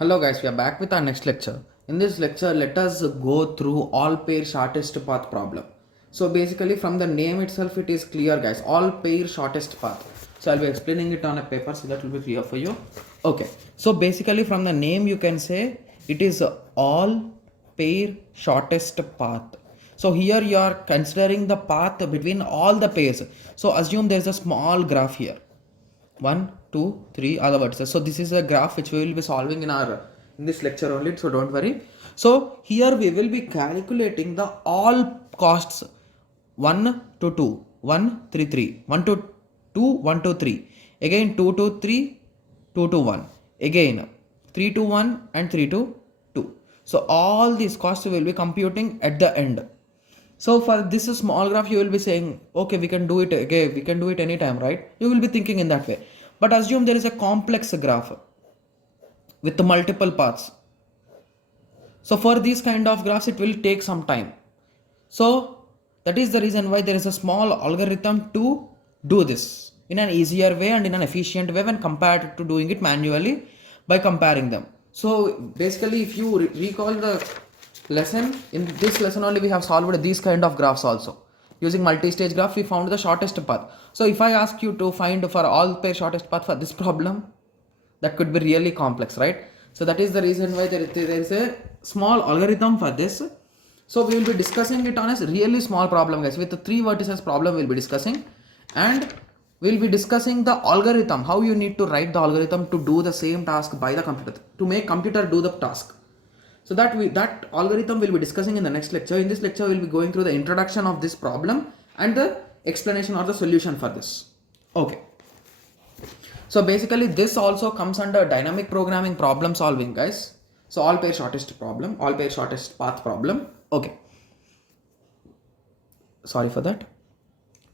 Hello guys, we are back with our next lecture. In this lecture, let us go through all pair shortest path problem. So basically from the name itself it is clear guys, all pair shortest path. So I'll be explaining it on a paper so that will be clear for you. Okay, so basically from the name you can say it is all pair shortest path. So here you are considering the path between all the pairs. So assume there is a small graph here. 1 2 3 other vertices. So this is a graph which we will be solving in this lecture only, so don't worry. So here we will be calculating the all costs 1 to 2 1 3 3 1 to 2 1 to 3 again 2 to 3 2 to 1 again 3 to 1 and 3 to 2. So all these costs we will be computing at the end. So for this small graph, you will be saying, okay, we can do it again, we can do it anytime, right? You will be thinking in that way. But assume there is a complex graph with multiple paths. So for these kind of graphs, it will take some time. So that is the reason why there is a small algorithm to do this in an easier way and in an efficient way when compared to doing it manually by comparing them. So basically, if you recall the lesson, in this lesson only we have solved these kind of graphs also. Using multi-stage graph, we found the shortest path. So if I ask you to find for all pair shortest path for this problem, that could be really complex, right? So that is the reason why there is a small algorithm for this. So we will be discussing it on a really small problem guys, with the 3 vertices problem we will be discussing, and we will be discussing the algorithm, how you need to write the algorithm to do the same task by the computer, to make computer do the task. So that algorithm we'll be discussing in the next lecture. In this lecture, we'll be going through the introduction of this problem and the explanation or the solution for this. Okay. So basically, this also comes under dynamic programming problem solving, guys. So all pair shortest problem, all pair shortest path problem. Okay. Sorry for that.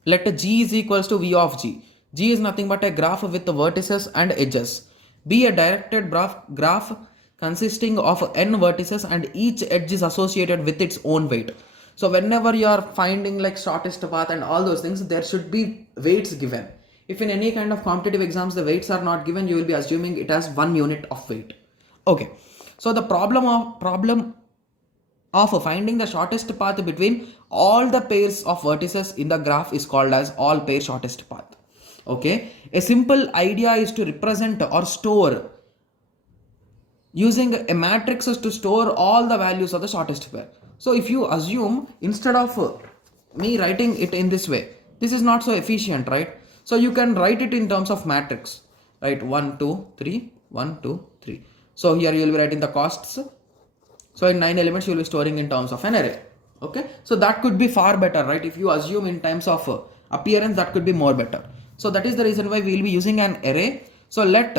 Let G is equals to V of G. G is nothing but a graph with the vertices and edges. Be a directed graph consisting of n vertices and each edge is associated with its own weight. So whenever you are finding like shortest path and all those things, there should be weights given. If in any kind of competitive exams the weights are not given, you will be assuming it has 1 unit of weight. Okay. So the problem of finding the shortest path between all the pairs of vertices in the graph is called as all pair shortest path. Okay. A simple idea is to represent or store using a matrix to store all the values of the shortest pair. So if you assume, instead of me writing it in this way, this is not so efficient, right? So you can write it in terms of matrix, right? 1 2 3 1 2 3. So here you will be writing the costs. So in 9 elements you will be storing in terms of an array. Okay, so that could be far better, right? If you assume in terms of appearance, that could be more better. So that is the reason why we will be using an array. So let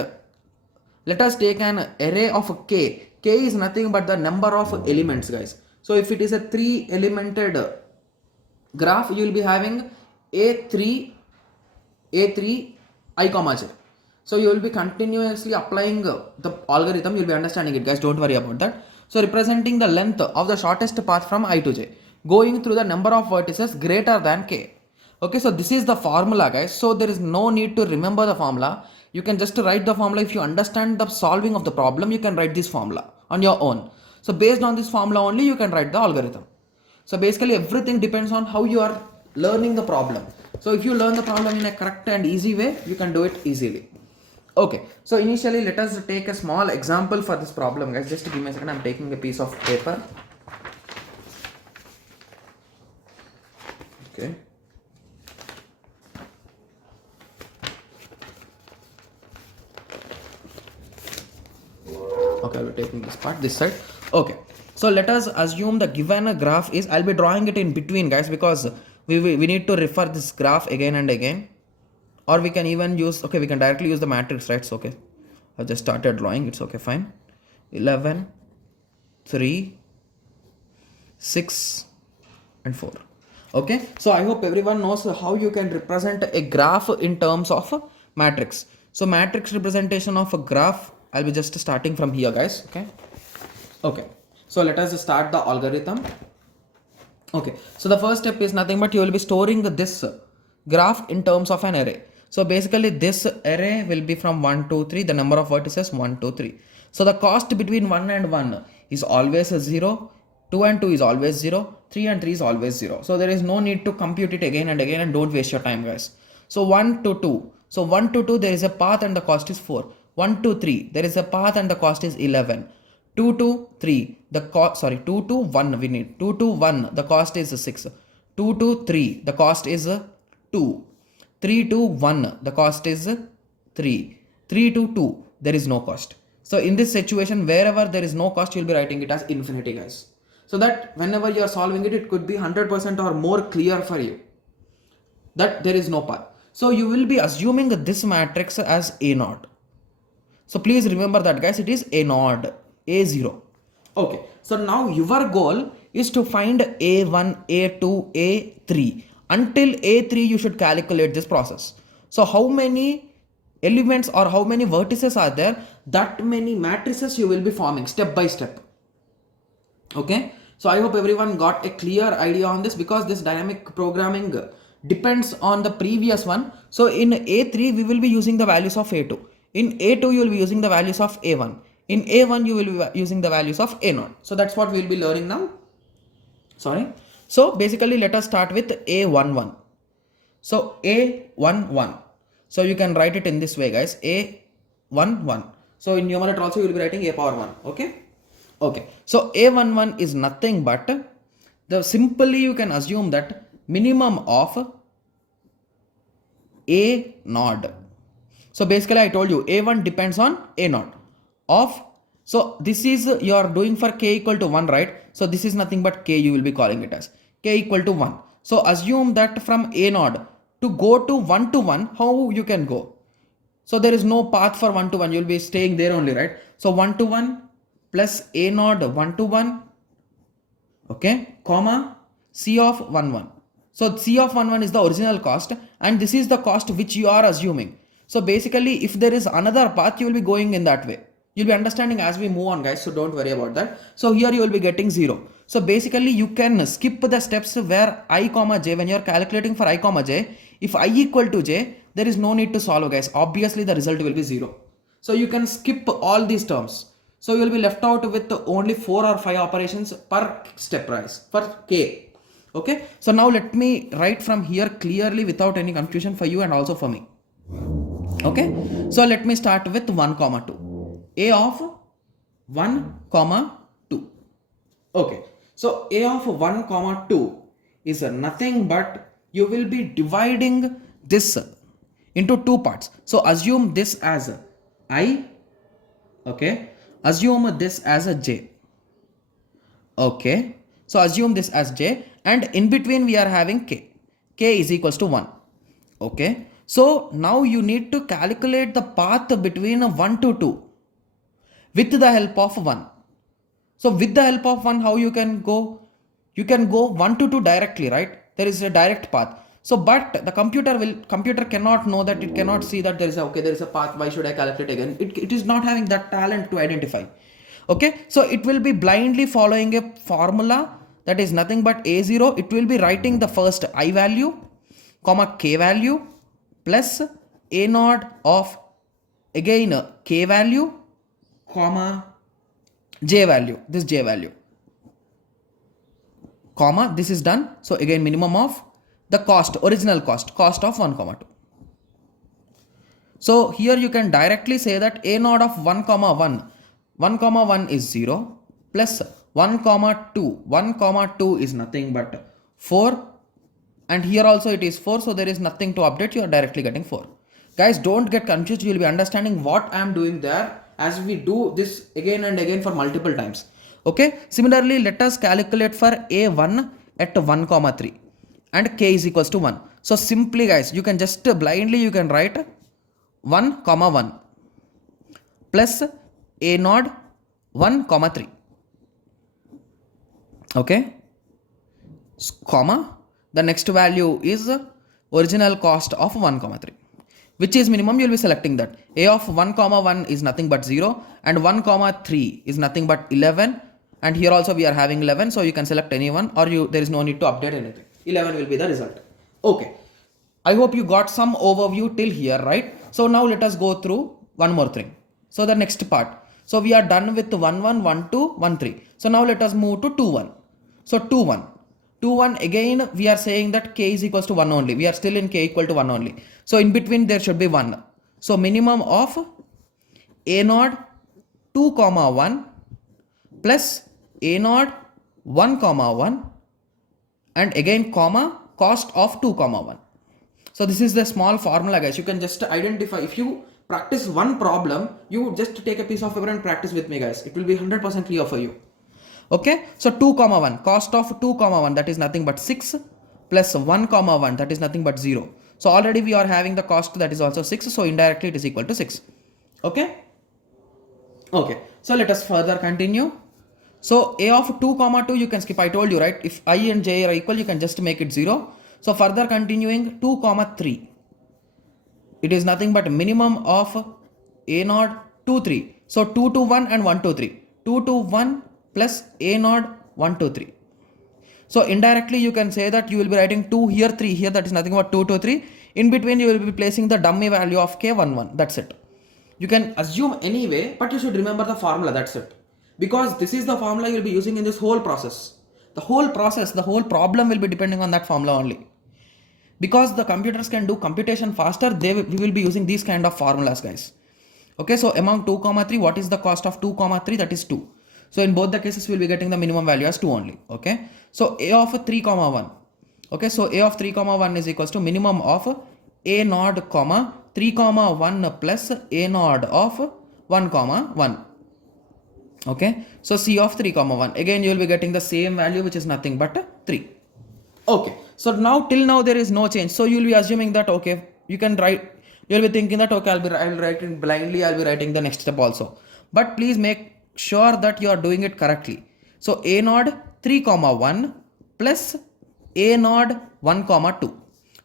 us take an array of k. K is nothing but the number of elements, guys. So if it is a 3 elemented graph, you will be having a3 I comma j. So you will be continuously applying the algorithm. You will be understanding it, guys. Don't worry about that. So representing the length of the shortest path from I to j, going through the number of vertices greater than k. Okay, so this is the formula, guys. So there is no need to remember the formula. You can just write the formula. If you understand the solving of the problem, you can write this formula on your own. So based on this formula only, you can write the algorithm. So basically everything depends on how you are learning the problem. So if you learn the problem in a correct and easy way, you can do it easily. Okay, so initially let us take a small example for this problem, guys. Just give me a second. I'm taking a piece of paper. Okay. Okay, I'll be taking this part, this side. Okay, so let us assume the given graph is, I'll be drawing it in between, guys, because we need to refer this graph again and again, or we can even use, okay, we can directly use the matrix, right? So okay, I've just started drawing. It's okay, fine. 11 3 6 and 4. Okay, so I hope everyone knows how you can represent a graph in terms of matrix. So matrix representation of a graph, I'll be just starting from here, guys. Okay, so let us start the algorithm. Okay, so the first step is nothing but you will be storing this graph in terms of an array. So basically this array will be from 1, 2, 3, the number of vertices 1, 2, 3. So the cost between 1 and 1 is always a 0, 2 and 2 is always 0, 3 and 3 is always 0. So there is no need to compute it again and again, and don't waste your time, guys. So 1 to 2. So 1 to 2 there is a path and the cost is 4. 1 to 3 there is a path and the cost is 11. 2 to 3 the cost, 2 to 1 we need. 2 to 1 the cost is 6. 2 to 3 the cost is 2. 3 to 1 the cost is 3. 3 to 2 there is no cost. So in this situation, wherever there is no cost, you'll be writing it as infinity, guys. So that whenever you are solving it, it could be 100% or more clear for you that there is no path. So you will be assuming this matrix as A naught. So please remember that, guys, it is A naught, A0. Okay, so now your goal is to find A1, A2, A3. Until A3, you should calculate this process. So how many elements or how many vertices are there, that many matrices you will be forming step by step. Okay, so I hope everyone got a clear idea on this, because this dynamic programming depends on the previous one. So in A3 we will be using the values of A2, in A2 you will be using the values of A1, in A1 you will be using the values of A0. So that's what we will be learning now. So basically let us start with A11. So A11, so you can write it in this way, guys, A11. So in numerator also you will be writing A power 1. Okay, so A11 is nothing but simply you can assume that minimum of A naught. So basically I told you A1 depends on A naught of, so this is you are doing for k equal to 1, right? So this is nothing but k, you will be calling it as k equal to 1. So assume that from A naught to go to 1 to 1, how you can go? So there is no path for 1 to 1, you will be staying there only, right? So 1 to 1 plus A naught 1 to 1, okay, comma C of 1 1. So C of 1 1 is the original cost, and this is the cost which you are assuming. So basically if there is another path, you will be going in that way. You'll be understanding as we move on, guys, so don't worry about that. So here you will be getting 0. So basically you can skip the steps where I comma j, when you are calculating for I comma j, if I equal to j, there is no need to solve, guys. Obviously the result will be 0. So you can skip all these terms. So you will be left out with only 4 or 5 operations per step rise for k. Okay, so now let me write from here clearly without any confusion for you and also for me. Okay, so let me start with 1 comma 2. A of 1 comma 2. Okay, so A of 1 comma 2 is nothing but you will be dividing this into two parts. So assume this as I, okay, assume this as a j. Okay, so assume this as j, and in between we are having k. K is equals to 1. Okay, so now you need to calculate the path between 1 to 2 with the help of 1. So with the help of 1, how you can go? You can go 1 to 2 directly, right? There is a direct path. So but the computer cannot know that, it cannot see that there is a path, why should I calculate again? It is not having that talent to identify. Okay, so it will be blindly following a formula that is nothing but A0. It will be writing the first I value, comma k value, plus A naught of again k value, comma j value, this j value, comma this is done. So again minimum of the cost, original cost of 1 comma 2. So here you can directly say that A naught of 1 comma 1 is 0, plus 1 comma 2 is nothing but 4, and here also it is 4, so there is nothing to update, you are directly getting 4. Guys, don't get confused, you will be understanding what I am doing there as we do this again and again for multiple times. Okay, similarly let us calculate for A1 at 1 comma 3 and k is equals to 1. So simply, guys, you can just blindly you can write 1 comma 1 plus A naught 1 comma 3. Okay, comma the next value is original cost of 1 comma 3. Which is minimum, you will be selecting that. A of 1 comma 1 is nothing but 0, and 1 comma 3 is nothing but 11, and here also we are having 11, so you can select any one, or there is no need to update anything. 11 will be the result. Okay, I hope you got some overview till here, right? So now let us go through one more thing. So the next part. So we are done with 1 1 1 2 1 3. So now let us move to 2 1. So 2 1. 2 1 again we are saying that k is equals to 1 only. We are still in k equal to 1 only. So in between there should be 1. So minimum of a naught 2 comma 1 plus a naught 1 comma 1 and again comma cost of 2 comma 1. So this is the small formula, guys. You can just identify, if you practice one problem, you just take a piece of paper and practice with me, guys. It will be 100% clear for you. Okay, so 2 comma 1, cost of 2 comma 1, that is nothing but 6 plus 1 comma 1, that is nothing but 0. So already we are having the cost that is also 6, so indirectly it is equal to 6. Okay, okay, so let us further continue. So a of 2 comma 2 you can skip. I told you, right? If I and j are equal, you can just make it 0. So further continuing 2 comma 3, it is nothing but minimum of a naught 2 3. So 2 to 1 and 1 to 3, 2 to 1 plus a naught 1 to 3. So indirectly you can say that you will be writing 2 here, 3 here, that is nothing but 2 to 3. In between you will be placing the dummy value of k 1 1. That's it. You can assume anyway, but you should remember the formula. That's it. Because this is the formula you will be using in this whole process. The whole process, the whole problem will be depending on that formula only. Because the computers can do computation faster, we will be using these kind of formulas, guys. Okay, so among 2 comma 3, what is the cost of 2 comma 3? That is 2. So in both the cases we will be getting the minimum value as 2 only. Okay, so a of 3 comma 1. Okay, so a of 3 comma 1 is equals to minimum of a naught comma 3 comma 1 plus a naught of 1 comma 1. Okay, so c of 3 comma 1, again you will be getting the same value, which is nothing but 3. Okay, so now till now there is no change. So you will be assuming that, okay, you can write, you will be thinking that, okay, I'll write it blindly, I'll be writing the next step also. But please make sure that you are doing it correctly. So a naught 3 comma 1 plus a naught 1 comma 2.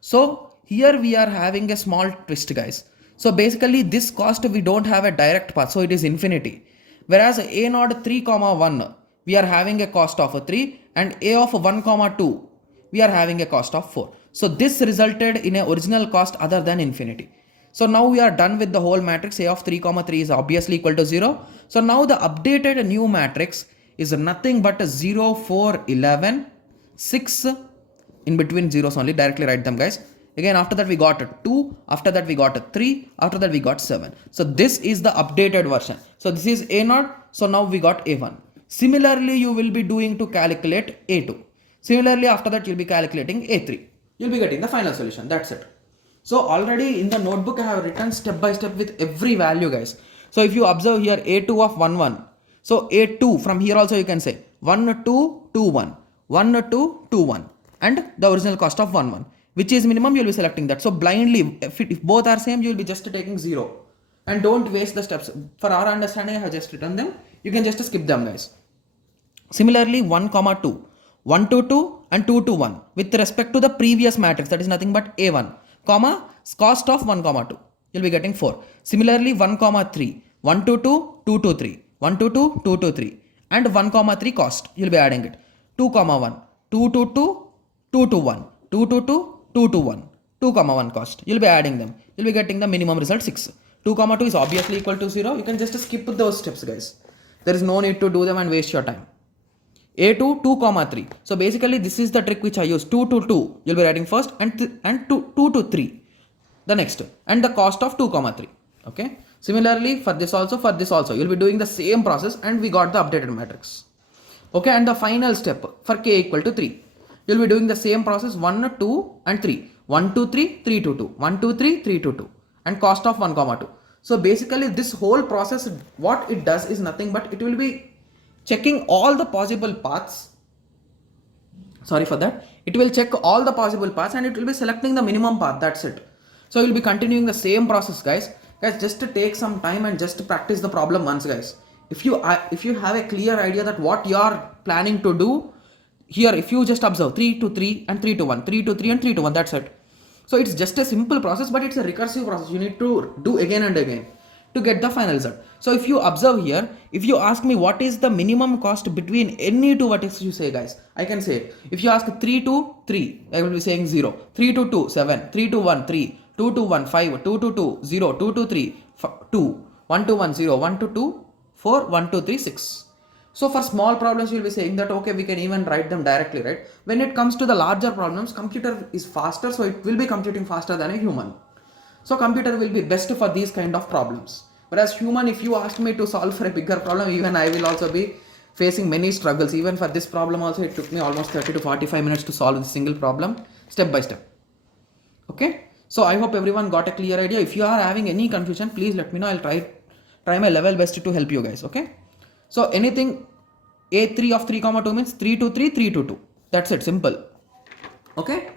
So here we are having a small twist, guys. So basically this cost, we don't have a direct path, so it is infinity. Whereas a naught 3 comma 1, we are having a cost of 3, and a of 1 comma 2, we are having a cost of 4. So this resulted in a original cost other than infinity. So now we are done with the whole matrix. A of 3 comma 3 is obviously equal to 0. So now the updated new matrix is nothing but 0 4 11 6, in between zeros only, directly write them, guys. Again after that we got a 2, after that we got a 3, after that we got 7. So this is the updated version. So this is a naught, so now we got a1. Similarly you will be doing to calculate a2. Similarly, after that, you'll be calculating A3. You'll be getting the final solution. That's it. So already in the notebook, I have written step by step with every value, guys. So if you observe here, A2 of 1, 1. So A2, from here also you can say 1, 2, 2, 1. 1, 2, 2, 1. And the original cost of 1, 1. Which is minimum, you'll be selecting that. So blindly, if both are same, you'll be just taking 0. And don't waste the steps. For our understanding, I have just written them. You can just skip them, guys. Similarly, 1, 2. 1 to 2 and 2 to 1 with respect to the previous matrix, that is nothing but a1 comma cost of 1 comma 2, you'll be getting 4. Similarly 1 comma 3, 1 to 2, 2 to 3, 1 to 2, 2 to 3, and 1 comma 3 cost, you'll be adding it. 2 comma 1, 2 to 2, 2 to 1, 2 to 2, 2 to 1, 2 comma 1 cost, you'll be adding them. You'll be getting the minimum result 6. 2 comma 2 is obviously equal to 0. You can just skip those steps, guys. There is no need to do them and waste your time. A2 2 comma 3. So basically this is the trick which I use. 2 to 2 you'll be writing first, and 2 to 3 the next, and the cost of 2 comma 3. Okay, similarly for this also you'll be doing the same process, and we got the updated matrix. Okay, and the final step for k equal to 3, you'll be doing the same process. 1 2 and 3, 1 2 3, 3 to 2, 1 2 3, 3 to 2, and cost of 1 comma 2. So basically this whole process, what it does is nothing but it will be checking all the possible paths. Sorry for that. It will check all the possible paths and it will be selecting the minimum path. That's it. So you'll be continuing the same process, guys. Just to take some time and just to practice the problem once, guys. If you have a clear idea that what you are planning to do here, if you just observe 3 to 3 and 3 to 1, 3 to 3 and 3 to 1, that's it. So it's just a simple process, but it's a recursive process. You need to do again and again. to get the final result. So if you observe here, if you ask me what is the minimum cost between any two vertices, you say guys, I can say it. If you ask 3 to 3, I will be saying 0. 3 to 2, 7. 3 to 1, 3. 2 to 1, 5. 2 to 2, 0. 2 to 3, 2. 1 to 1, 0. 1 to 2, 4. 1 to 3, 6. So for small problems, you'll be saying that, okay, we can even write them directly, right? When it comes to the larger problems, computer is faster, so it will be computing faster than a human. So computer will be best for these kind of problems. Whereas human, if you ask me to solve for a bigger problem, even I will also be facing many struggles. Even for this problem also, it took me almost 30 to 45 minutes to solve this single problem, step by step. Okay. So I hope everyone got a clear idea. If you are having any confusion, please let me know. I'll try my level best to help you guys. Okay. So anything A3 of 3 comma 2 means 3 to 3, 3 to 2. That's it, simple. Okay.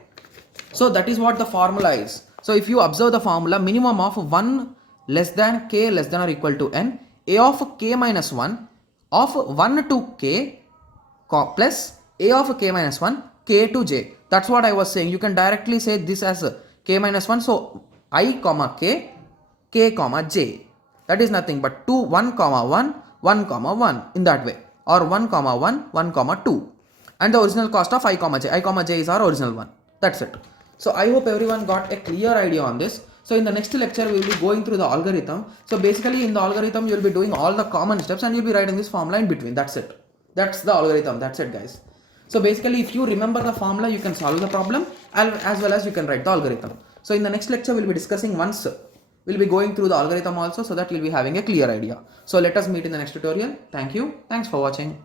So that is what the formula is. So if you observe the formula, minimum of 1 less than k less than or equal to n, a of k minus 1 of 1 to k plus a of k minus 1 k to j. That's what I was saying. You can directly say this as k minus 1. So I comma k comma j. That is nothing but 2 1 comma 1 1 comma 1 in that way, or 1 comma 1 1 comma 2, and the original cost of I comma j is our original one. That's it. So I hope everyone got a clear idea on this. So in the next lecture, we will be going through the algorithm. So basically in the algorithm, you will be doing all the common steps and you'll be writing this formula in between. That's it. That's the algorithm. That's it, guys. So basically, if you remember the formula, you can solve the problem as well as you can write the algorithm. So in the next lecture, we'll be discussing once. We'll be going through the algorithm also, so that you'll be having a clear idea. So let us meet in the next tutorial. Thank you. Thanks for watching.